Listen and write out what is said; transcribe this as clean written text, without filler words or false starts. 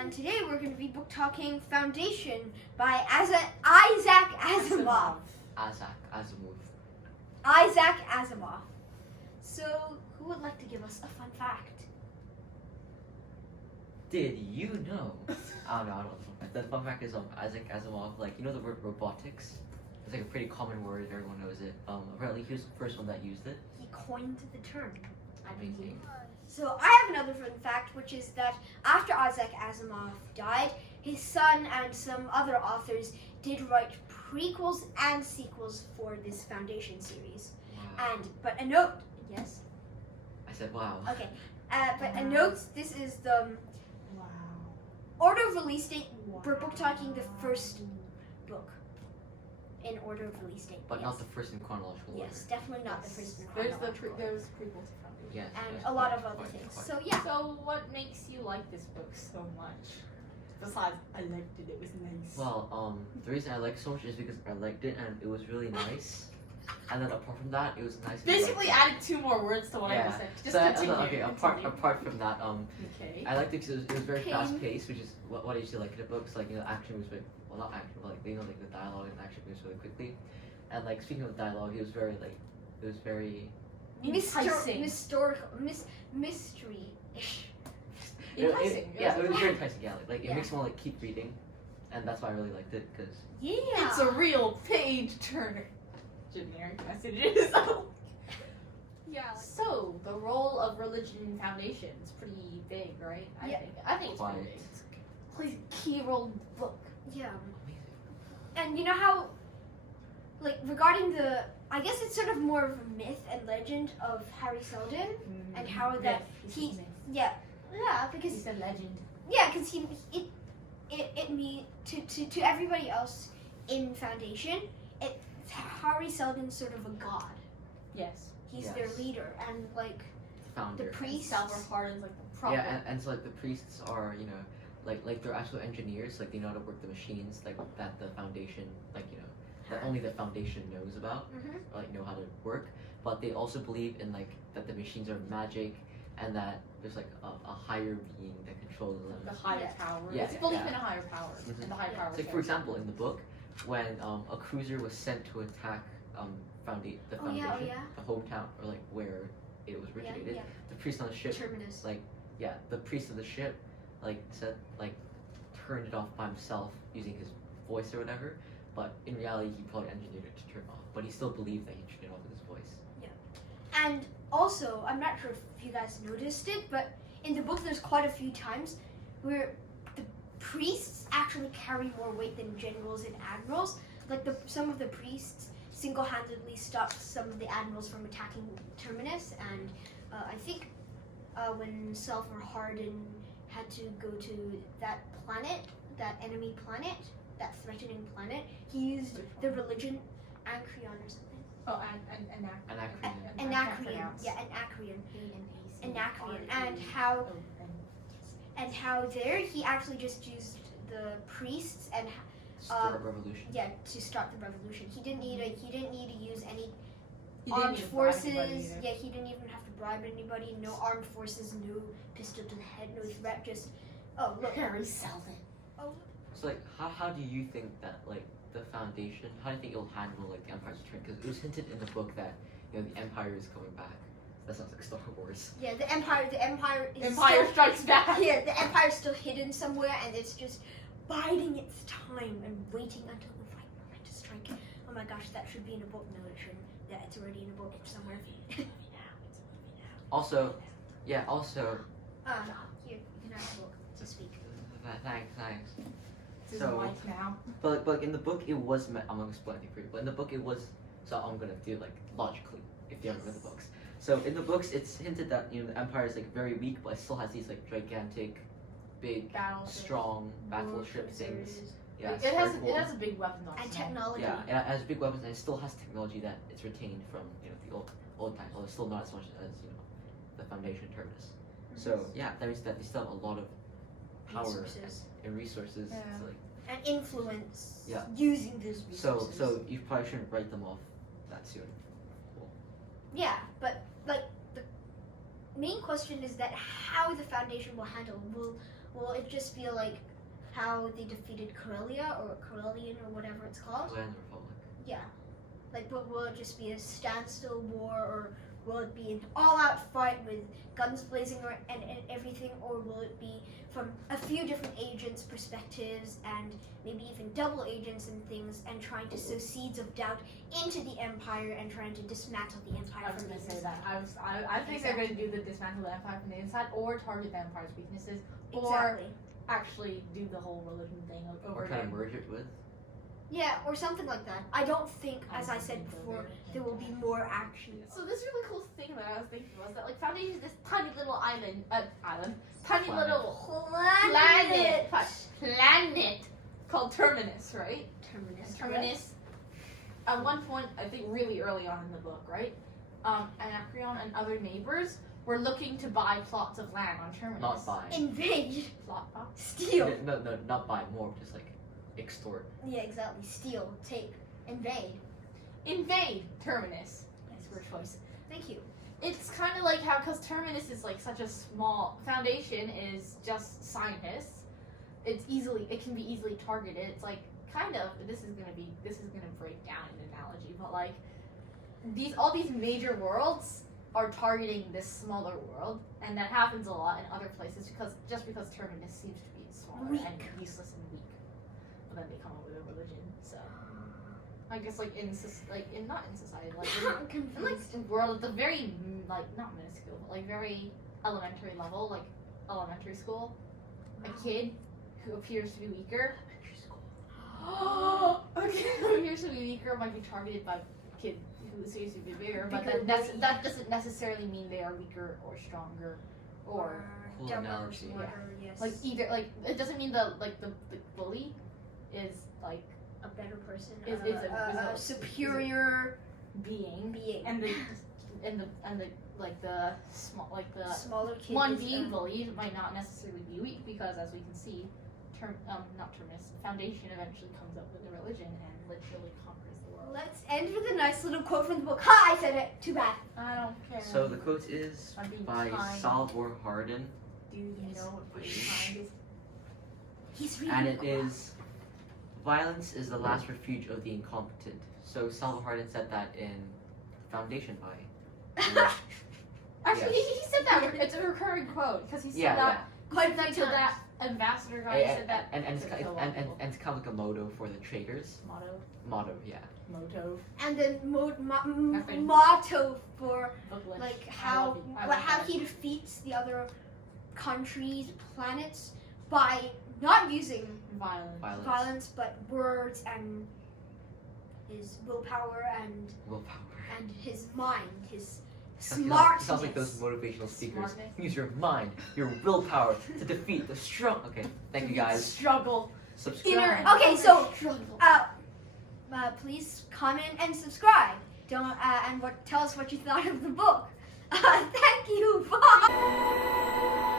And today we're going to be book talking Foundation by Isaac Asimov. Isaac Asimov. So, who would like to give us a fun fact? Did you know? I don't know. The fun fact is Isaac Asimov, like, you know the word robotics? It's like a pretty common word, everyone knows it. Apparently he was the first one that used it. He coined the term. Amazing. So I have another fun fact, which is that after Isaac Asimov died, his son and some other authors did write prequels and sequels for this Foundation series. Wow. But a note, yes? I said wow. Okay, but a note, this is the order of release date. We're book talking the first book in order of release date. But not the first in chronological order. Yes, definitely not the first in There's chronological order. there's prequel to Foundation. Yes, And yes, a lot of quite, other quite, things. quite. So yeah. So what makes you like this book so much? Besides, I liked it. It was nice. Well, the reason I liked it so much is because I liked it and it was really nice. And then apart from that, it was nice. Basically, added 2 more words to what I just said. Just continue. Okay. Apart from that, Okay. I liked it because it was very Okay. fast paced, which is what I usually like in a book. So, like, you know, action moves very well, not action, but like, you know, like the dialogue and action moves really quickly. And like speaking of dialogue, it was very Enticing. Mystery-ish. Enticing. Yeah, it was very enticing. Yeah, like Yeah. it makes me want to like keep reading, and that's why I really liked it because Yeah. It's a real page turner. Generic messages. Yeah. So the role of religion in Foundation is pretty big, right? Yeah. I think it's pretty big. It plays a key role in the book. Yeah. amazing. And you know how, like, regarding the, I guess it's sort of more of a myth and legend of Harry Seldon, and how that he, yeah, because He's a legend. yeah, because it me to everybody else in Foundation, Harry Seldon's sort of a god. Yes. He's Yes. their leader, and like The the founder. priests. Salvor Hardin's like the proper. Yeah, and so like the priests are, you know, like they're actual engineers, like they know how to work the machines, like that the Foundation, like, you know, that only the Foundation knows about, Mhm. or, like know how to work. But they also believe in like that the machines are magic, and that there's like a higher being that controls them. The higher Yeah. power. Yeah, It's a belief yeah. in a higher power. Mhm. And the higher Yeah. power. It's like, for example, in the book, when a cruiser was sent to attack the Oh yeah, Foundation, the hometown, or like where it was yeah, originated, yeah. the priest on the ship, Terminus. like, yeah, the priest of the ship, like, said, like, turned it off by himself using his voice or whatever, but in reality, he probably engineered it to turn off, but he still believed that he turned it off with his voice. And also, I'm not sure if you guys noticed it, but in the book there's quite a few times where the priests actually carry more weight than generals and admirals. Like some of the priests single-handedly stopped some of the admirals from attacking Terminus, and I think when Salvor Hardin had to go to that planet, that enemy planet, that threatening planet, he used the religion Anacreon or something. Oh, Anacreon. Anacreon, and how there he actually just used the priests and Start revolution. to start the revolution. He didn't need to use any He didn't armed need to bribe forces. anybody either. Yeah, he didn't even have to bribe anybody. No armed forces, no pistol to the head, no threat. Just look. Harry Seldon. So, like, how do you think that, like, the Foundation, how do you think it'll handle, like, the Empire's return? Because it was hinted in the book that, you know, the Empire is coming back. That sounds like Star Wars. Yeah, the Empire is Empire still, Strikes Back. Yeah, the Empire's still hidden somewhere, and it's just biding its time and waiting until the right moment to strike. Oh my gosh, that should be in a book. No, it shouldn't. Yeah, it's already in a book. It's somewhere. Also, here, Here, you can have a book to speak. thanks. This is So- Mike now. But in the book it was I'm gonna explain it for you. But in the book it was, so I'm gonna do it like logically if you haven't read the books. So in the books it's hinted that, you know, the Empire is like very weak, but it still has these like gigantic, big, Battleship. strong battleship things. Yeah, It it's has very cool. a big weapon arsenal. And technology. Yeah, it has big weapons and it still has technology that it's retained from, you know, the old times. Although it's still not as much as, you know, the Foundation Terminus. So yeah, that means that they still have a lot of power Resources. and resources. Yeah. To, like, And influence. Yeah. Using those resources. so you probably shouldn't write them off that soon. Yeah, but like the main question is that how the Foundation will will it just feel like how they defeated Karelia or Karelian or whatever it's called? Land Republic. Yeah. Like, but will it just be a standstill war, or will it be an all-out fight with guns blazing and everything, or will it be from a few different agents' perspectives and maybe even double agents and things, and trying to sow seeds of doubt into the Empire and trying to dismantle the Empire I was from going the to say inside? that. I think they're going to do the dismantle the Empire from the inside, or target the Empire's weaknesses, or Exactly. actually do the whole religion thing over Or kind of again. merge it with. Yeah, or something like that. I don't think, as I said think before, they'll there will be more action. So this really cool thing that I was thinking was that like Foundation is this tiny little tiny Planet. little Planet. planet called Terminus, right? Terminus. Terminus. At one point, I think really early on in the book, right? Anacreon and other neighbors were looking to buy plots of land on Terminus. Not buy. Invade. Plot. Steal. No, not buy. More just like extort. Yeah, exactly. Steal. Take. Invade. Invade Terminus. Nice word choice. Thank you. It's kind of like how, because Terminus is like such a small Foundation is just scientists. It can be easily targeted. It's like kind of this is gonna break down an analogy, but like all these major worlds are targeting this smaller world, and that happens a lot in other places because Terminus seems to be smaller Weak. and useless and weak. But then they come up with a religion, so I guess not in society, like I'm confused. in world at the very like not minuscule, but like very elementary level, like elementary school, a kid who appears to be weaker. Okay, who appears to be weaker might be targeted by a kid who seems to be bigger, but that doesn't necessarily mean they are weaker or stronger or Cool double analogy. smarter, yes. like either like it doesn't mean the bully is like a better person. Is a superior being being. and the like the small like the Smaller kid. one is, being bullied might not necessarily be weak because, as we can see, not Terminus, Foundation eventually comes up with a religion and literally conquers the world. Let's end with a nice little quote from the book. Ha! I said it. Too bad. I don't care. So the quote is I'm being by kind. Salvor Hardin, Do you Yes. know what being kind is? He's reading. and the it quote. is violence is the last refuge of the incompetent. So Salvor Hardin said that in Foundation by. Actually, Yes. he said that. It's a recurring quote because he said Yeah, that. Quite a That few to times. that ambassador guy. He said that. And it's to kind kill a lot of people. of like a motto for the traders. Motto, yeah. Motto. And then Nothing. motto for Booklet. like I how love you. I love how that. he defeats the other countries, planets by not using Violence. violence but words and his willpower and his mind, his smartness. Sounds like those motivational speakers. Smartness. Use your mind, your willpower to defeat the strong. Okay, thank you guys. Struggle. Subscribe. Okay, so struggle. please comment and subscribe. Don't and tell us what you thought of the book. Thank you. Bye.